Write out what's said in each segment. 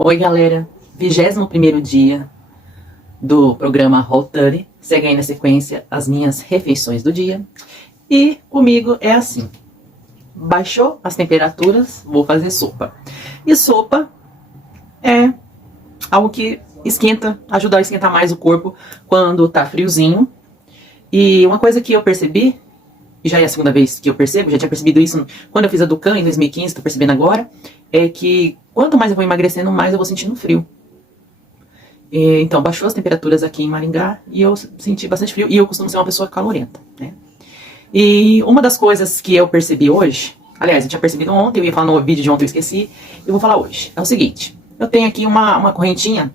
Oi galera, 21º dia do programa Whole30, segue aí na sequência as minhas refeições do dia. E comigo é assim, baixou as temperaturas, vou fazer sopa. E sopa é algo que esquenta, ajuda a esquentar mais o corpo quando tá friozinho. E uma coisa que eu percebi, e já é a segunda vez que eu percebo, já tinha percebido isso quando eu fiz a Ducan em 2015, tô percebendo agora, é que quanto mais eu vou emagrecendo, mais eu vou sentindo frio. Então, baixou as temperaturas aqui em Maringá e eu senti bastante frio, e eu costumo ser uma pessoa calorenta, né? E uma das coisas que eu percebi hoje, aliás, eu tinha percebido ontem, eu ia falar no vídeo de ontem, eu esqueci, eu vou falar hoje. É o seguinte, eu tenho aqui uma correntinha,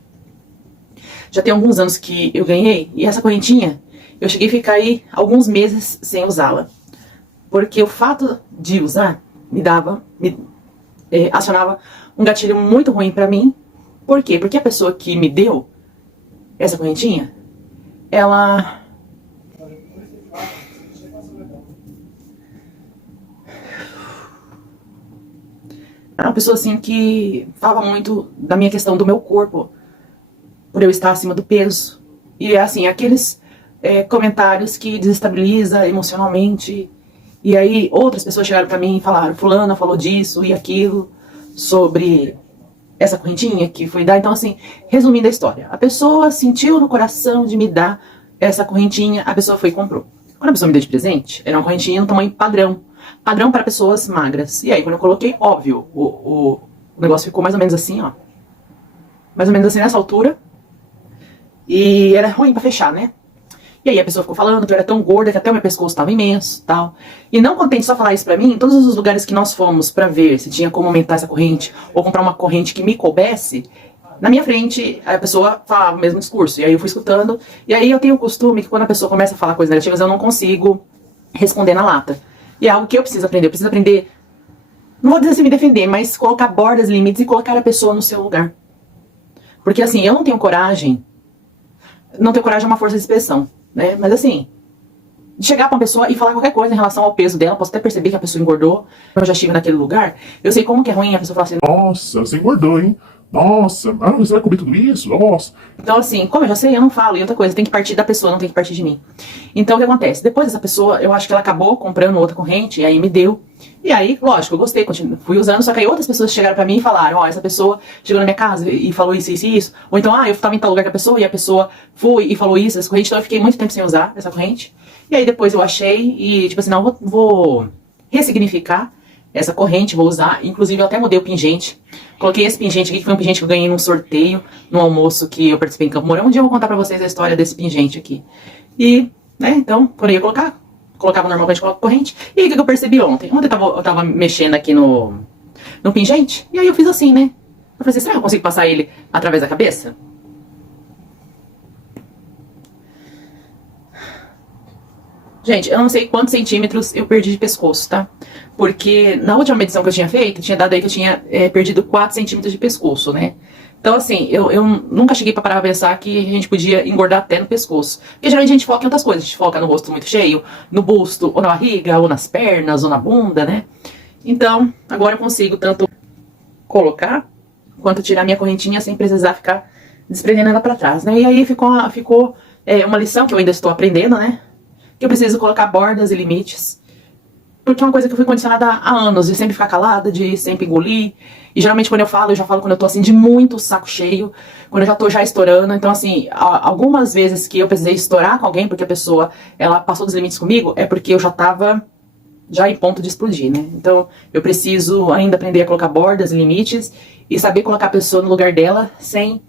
já tem alguns anos que eu ganhei, e essa correntinha, eu cheguei a ficar aí alguns meses sem usá-la. Porque o fato de usar acionava um gatilho muito ruim pra mim. Por quê? Porque a pessoa que me deu essa correntinha, ela era uma pessoa assim que falava muito da minha questão do meu corpo, por eu estar acima do peso. E assim, aqueles comentários que desestabiliza emocionalmente. E aí outras pessoas chegaram pra mim e falaram, fulana falou disso e aquilo, sobre essa correntinha que foi dar. Então assim, resumindo a história, a pessoa sentiu no coração de me dar essa correntinha, a pessoa foi e comprou. Quando a pessoa me deu de presente, era uma correntinha no tamanho padrão, padrão para pessoas magras. E aí quando eu coloquei, óbvio, o negócio ficou mais ou menos assim, ó, mais ou menos assim nessa altura, e era ruim pra fechar, né? E aí a pessoa ficou falando que eu era tão gorda que até o meu pescoço estava imenso, tal. E não contente só falar isso pra mim, em todos os lugares que nós fomos pra ver se tinha como aumentar essa corrente ou comprar uma corrente que me coubesse, na minha frente a pessoa falava o mesmo discurso. E aí eu fui escutando, e aí eu tenho o costume que quando a pessoa começa a falar coisas negativas eu não consigo responder na lata. E é algo que eu preciso aprender, não vou dizer se me defender, mas colocar bordas, limites e colocar a pessoa no seu lugar. Porque assim, eu não tenho coragem é uma força de expressão, né? Mas assim, de chegar pra uma pessoa e falar qualquer coisa em relação ao peso dela, posso até perceber que a pessoa engordou, eu já estive naquele lugar, eu sei como que é ruim a pessoa falar assim, nossa, você engordou, hein? Nossa, você vai comer tudo isso? Nossa. então assim, como eu já sei, eu não falo. E outra coisa, tem que partir da pessoa, não tem que partir de mim. Então o que acontece? Depois dessa pessoa, eu acho que ela acabou comprando outra corrente, e aí me deu. E aí, lógico, eu gostei, fui usando, só que aí outras pessoas chegaram pra mim e falaram, ó, essa pessoa chegou na minha casa e falou isso, isso e isso. Ou então, eu tava em tal lugar com a pessoa e a pessoa foi e falou isso, essa corrente, então eu fiquei muito tempo sem usar essa corrente. E aí depois eu achei e, tipo assim, não, vou ressignificar essa corrente, vou usar. Inclusive eu até mudei o pingente. Coloquei esse pingente aqui, que foi um pingente que eu ganhei num sorteio, num almoço que eu participei em Campo Mourão. Um dia eu vou contar pra vocês a história desse pingente aqui. E, né, então, quando eu ia colocava normalmente, coloco corrente. E aí o que eu percebi ontem? Ontem eu tava mexendo aqui no pingente, e aí eu fiz assim, né? Eu falei assim, será que eu consigo passar ele através da cabeça? Gente, eu não sei quantos centímetros eu perdi de pescoço, tá? Porque na última medição que eu tinha feito, tinha dado aí que eu tinha perdido 4 centímetros de pescoço, né? Então assim, eu nunca cheguei pra parar pra pensar que a gente podia engordar até no pescoço. Porque geralmente a gente foca em outras coisas, a gente foca no rosto muito cheio, no busto, ou na barriga, ou nas pernas, ou na bunda, né? Então, agora eu consigo tanto colocar, quanto tirar minha correntinha sem precisar ficar desprendendo ela pra trás, né? E aí ficou uma lição que eu ainda estou aprendendo, né? Que eu preciso colocar bordas e limites, porque é uma coisa que eu fui condicionada há anos, de sempre ficar calada, de sempre engolir, e geralmente quando eu já falo quando eu tô assim, de muito saco cheio, quando eu já tô estourando. Então assim, algumas vezes que eu precisei estourar com alguém, porque a pessoa, ela passou dos limites comigo, é porque eu já tava em ponto de explodir, né? Então eu preciso ainda aprender a colocar bordas e limites, e saber colocar a pessoa no lugar dela, sem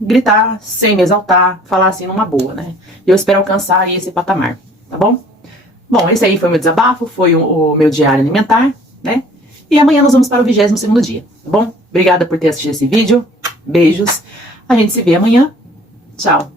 gritar, sem me exaltar, falar assim numa boa, né? E eu espero alcançar aí esse patamar. Tá bom? Bom, esse aí foi o meu desabafo, foi o meu diário alimentar, né? E amanhã nós vamos para o 22º dia, tá bom? Obrigada por ter assistido esse vídeo, beijos, a gente se vê amanhã, tchau!